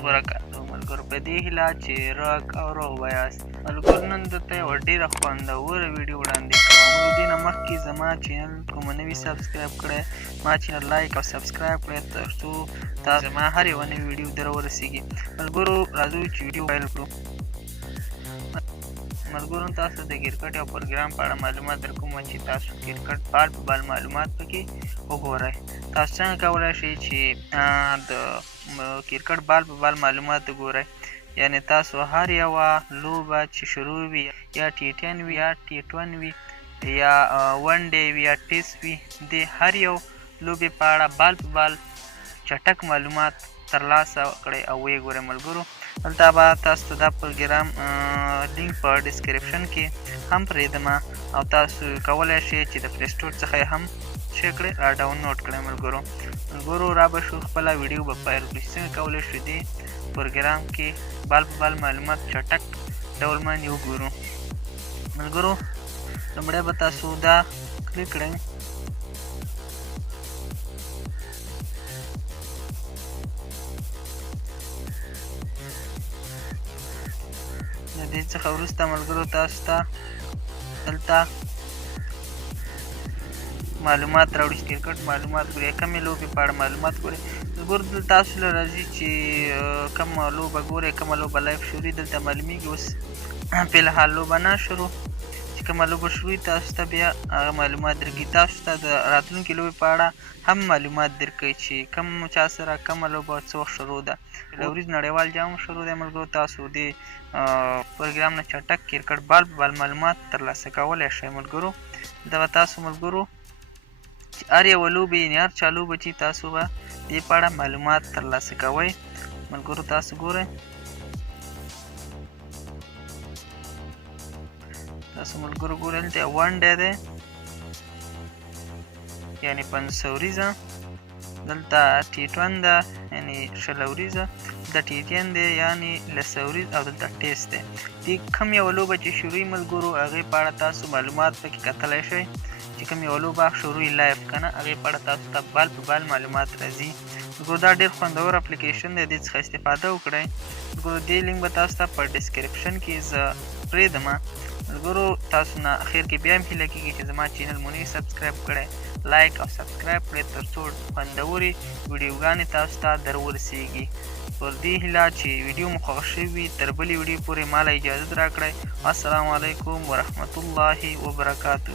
وبرکاتو. ملګرو په دې هیله چې روغ او روغ به یاست. ملګرو نن درته یوه ډېره خوندوره ویډیو وړاندې کوم. نو دې نه مخکې زما چینل کوم نه وي سبسکرایب کړی، ما چینل لایک او سبسکرایب کړی تر څو تاسو زما هر یوه نوې ویډیو در ورسېږي. ملګرو راځو چې ویډیو پیل کړو. ملګرو تاسو د کرکټ یو پروګرام په اړه معلومات در کوم چې تاسو کرکټ بال په بال معلومات پکې وګورئ. تاسو څنګه کولی شئ چې د کرکټ بال په بال معلومات وګورئ. یعنې تاسو هر یوه لوبه چې شروع وي یا T10 وي یا T20 وي یا ون ډے وي یا ټیسټ وي د هر یو لوبې په اړه بال په بال چټک معلومات ترلاسه کړئ او ویې ګورئ. ملګرو دلته به تاسو ته دا پروګرام لینک په ډسکرپشن کې هم پرېږدم او تاسو کولی شئ چې د پلی سټور څخه یې هم څه کړئ را ډاونلوډ کړئ. ملګرو را به شو خپله ویډیو به پیل کړو چې څنګه کولی شو دې پروګرام کې بال په بال معلومات چټک ډول باندې وګورو. ملګرو لومړی به تاسو دا کلیک کړئ. د دې څخه وروسته ملګرو تاسو ته دلته معلومات راوړي چې کرکټ معلومات ګورئ، کمې لوبې په اړه معلومات ګورئ. ملګرو دلته تاسو له راځي چې کومه لوبه ګورئ، کومه لوبه لایف شروع دلته معلومیږي. اوس فلحال لوبه نه شروع، چې کومه لوبه شروع تاسو ته بیا هغه معلومات درکوي. تاسو ته د راتلونکې لوبې په اړه هم معلومات درکوي چې کوم چا سره کومه لوبه څه وخت شروع ده. لوریز نړیوال جام شروع دی. ملګرو تاسو دې پروګرام نه چټک کرکټ بال په بال معلومات ترلاسه کولی شئ. ملګرو دا به تاسو ملګرو چې هر یوه لوبې یعنې هر چا لوبه چې تاسو به دې په اړه معلومات ترلاسه کوئ. ملګرو تاسو ګورئ، تاسو ملګرو ګورئ دلته ون ډے دی یعنې 500 وریزه، دلته T20 ده یعنې 20 وریزه، دلته T10 دی یعنې 200 وریز او دلته ټیسټ دی. دې کوم یوه لوبه چې شروع ملګرو هغې په اړه تاسو معلومات پکې کتلی شئ چې کوم یوه لوبه شروع لایف که نه هغې په اړه تاسو ته بال په بال معلومات راځي. ملګرو دا ډېر خوندور اپلیکیشن دی، دې څخه استفاده وکړئ. ملګرو دې لینک به تاسو ته په ډسکرپشن کې زه پرېږدم. ملګرو تاسو نه اخر کې بیا هم هیله کېږي چې زما چینل مو نه سبسکرایب کړی لایک او سبسکرایب کړئ تر څو خوندورې ویډیوګانې تاسو ته در ورسېږي. پر دې هیله چې ویډیو مو خوښ شوي وي تر بلې ویډیو پورې ما له اجازت راکړئ. السلام علیکم ورحمة الله وبرکاته.